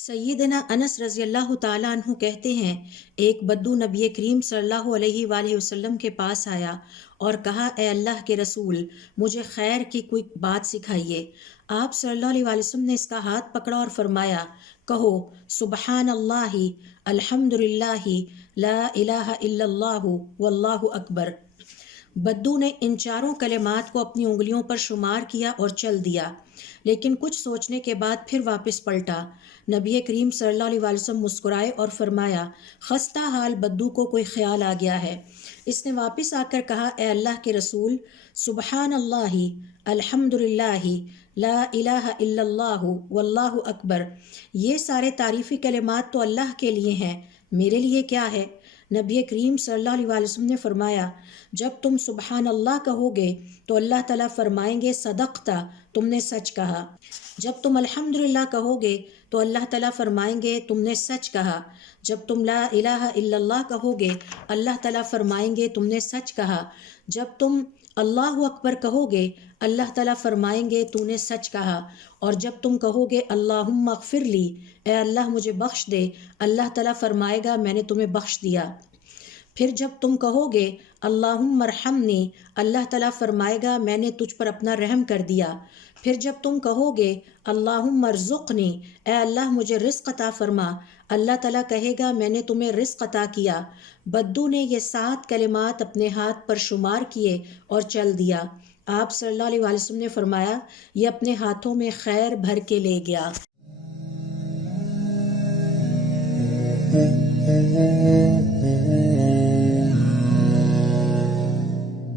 سیدنا انس رضی اللہ تعالیٰ عنہ کہتے ہیں، ایک بدو نبی کریم صلی اللہ علیہ وآلہ وسلم کے پاس آیا اور کہا، اے اللہ کے رسول، مجھے خیر کی کوئی بات سکھائیے۔ آپ صلی اللہ علیہ وآلہ وسلم نے اس کا ہاتھ پکڑا اور فرمایا، کہو سبحان اللہ، الحمد للہ، لا الہ الا اللہ، واللہ اکبر۔ بدو نے ان چاروں کلمات کو اپنی انگلیوں پر شمار کیا اور چل دیا، لیکن کچھ سوچنے کے بعد پھر واپس پلٹا۔ نبی کریم صلی اللہ علیہ وسلم مسکرائے اور فرمایا، خستہ حال بدو کو کوئی خیال آ گیا ہے۔ اس نے واپس آ کر کہا، اے اللہ کے رسول، سبحان اللہ، الحمد للہ، لا الہ الا اللہ، واللہ اکبر۔ یہ سارے تعریفی کلمات تو اللہ کے لیے ہیں، میرے لیے کیا ہے؟ نبی کریم صلی اللہ علیہ وآلہ وسلم نے فرمایا، جب تم سبحان اللہ کہو گے تو اللہ تعالیٰ فرمائیں گے، صدقتا، تم نے سچ کہا۔ جب تم الحمدللہ کہو گے تو اللہ تعالیٰ فرمائیں گے، تم نے سچ کہا۔ جب تم لا الہ الا اللہ کہو گے اللہ تعالیٰ فرمائیں گے، تم نے سچ کہا۔ جب تم اللہ اکبر کہو گے اللہ تعالیٰ فرمائیں گے، تو نے سچ کہا۔ اور جب تم کہو گے اللہم اغفر لی، اے اللہ مجھے بخش دے، اللہ تعالیٰ فرمائے گا، میں نے تمہیں بخش دیا۔ پھر جب تم کہو گے اللہم ارحمنی، اللہ تعالیٰ فرمائے گا، میں نے تجھ پر اپنا رحم کر دیا۔ پھر جب تم کہو گے اللہم ارزقنی، اے اللہ مجھے رزق عطا فرما، اللہ تعالیٰ کہے گا، میں نے تمہیں رزق عطا کیا۔ بدو نے یہ 7 کلمات اپنے ہاتھ پر شمار کیے اور چل دیا۔ آپ صلی اللہ علیہ وآلہ وسلم نے فرمایا، یہ اپنے ہاتھوں میں خیر بھر کے لے گیا۔